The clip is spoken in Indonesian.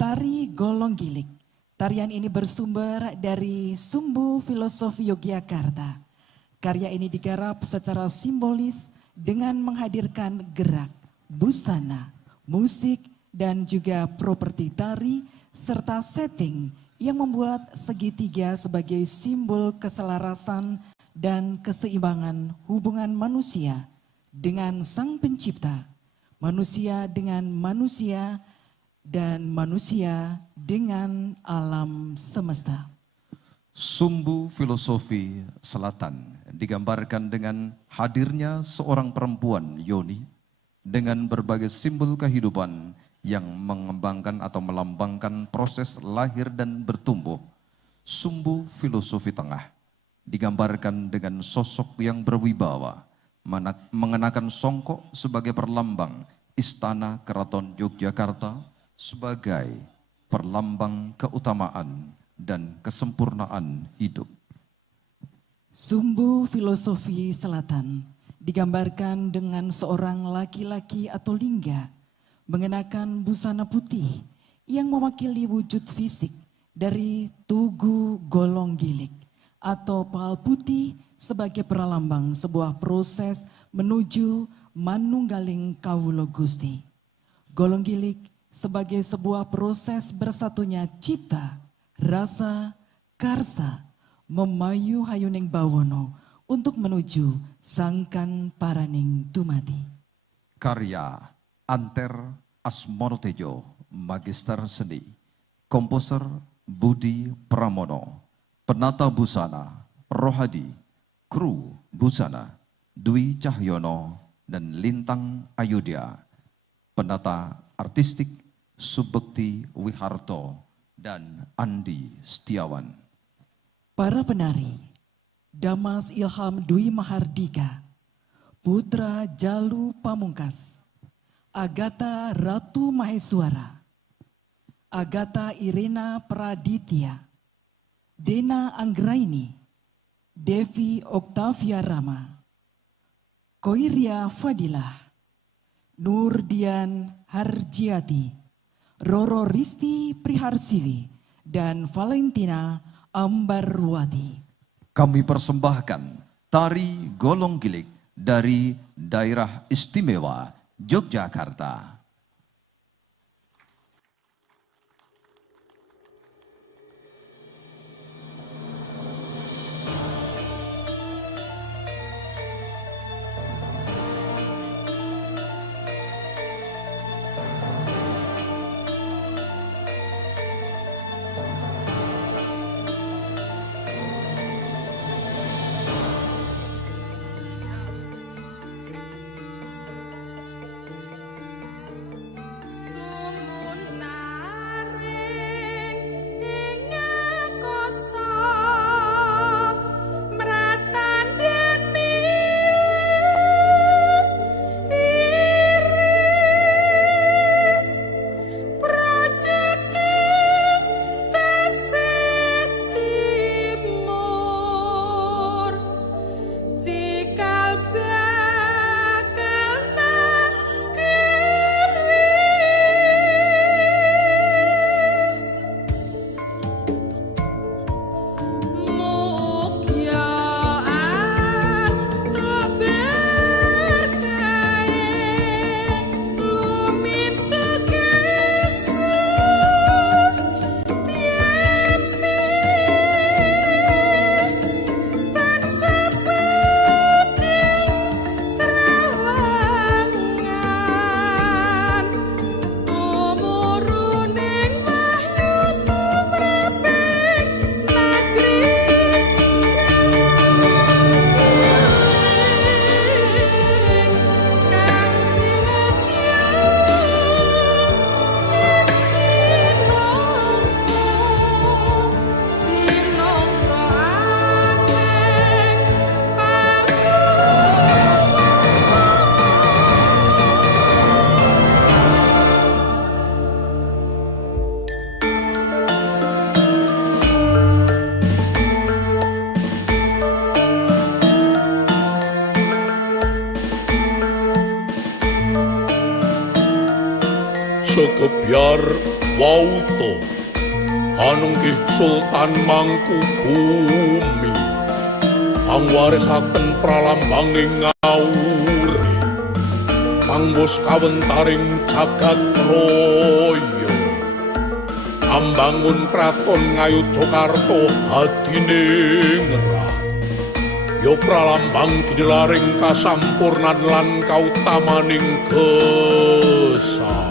Tari Golong Gilik. Tarian ini bersumber dari Sumbu Filosofi Yogyakarta. Karya ini digarap secara simbolis dengan menghadirkan gerak, busana, musik, dan juga properti tari serta setting yang membuat segitiga sebagai simbol keselarasan dan keseimbangan hubungan manusia dengan Sang Pencipta, manusia dengan manusia, dan manusia dengan alam semesta. Sumbu Filosofi Selatan digambarkan dengan hadirnya seorang perempuan Yoni dengan berbagai simbol kehidupan yang mengembangkan atau melambangkan proses lahir dan bertumbuh. Sumbu Filosofi Tengah digambarkan dengan sosok yang berwibawa, mengenakan songkok sebagai perlambang Istana Keraton Yogyakarta sebagai perlambang keutamaan dan kesempurnaan hidup. Sumbu Filosofi Selatan digambarkan dengan seorang laki-laki atau lingga mengenakan busana putih yang mewakili wujud fisik dari Tugu Golong Gilik atau pal putih sebagai perlambang sebuah proses menuju manunggaling kawula Gusti. Golong Gilik sebagai sebuah proses bersatunya cipta, rasa, karsa, memayu hayuning bawono untuk menuju sangkan paraning tumati. Karya Anter Asmonotejo, Magister Seni, Komposer Budi Pramono, Penata Busana Rohadi, Kru Busana Dwi Cahyono dan Lintang Ayudya, Penata Artistik Subekti Wiharto dan Andi Setiawan. Para penari, Damas Ilham Dwi Mahardika, Putra Jalu Pamungkas, Agatha Ratu Maheswara, Agatha Irena Praditya, Dena Anggraini, Devi Oktavia Rama, Koiria Fadilah, Nurdian Harjiati, Roro Risti Priharsiwi, dan Valentina Ambarwati. Kami persembahkan Tari Golong Gilik dari Daerah Istimewa Yogyakarta. Soko Biar Wauto Anunggih Sultan Mangkubumi pangwarisaken pralambanging ngawuri pangbos kawentaring jagat raya ambangun kraton Ngayogyakarta hadine ngerat ya pralambang ginilaring kasampurnan lan kautamaning gesang.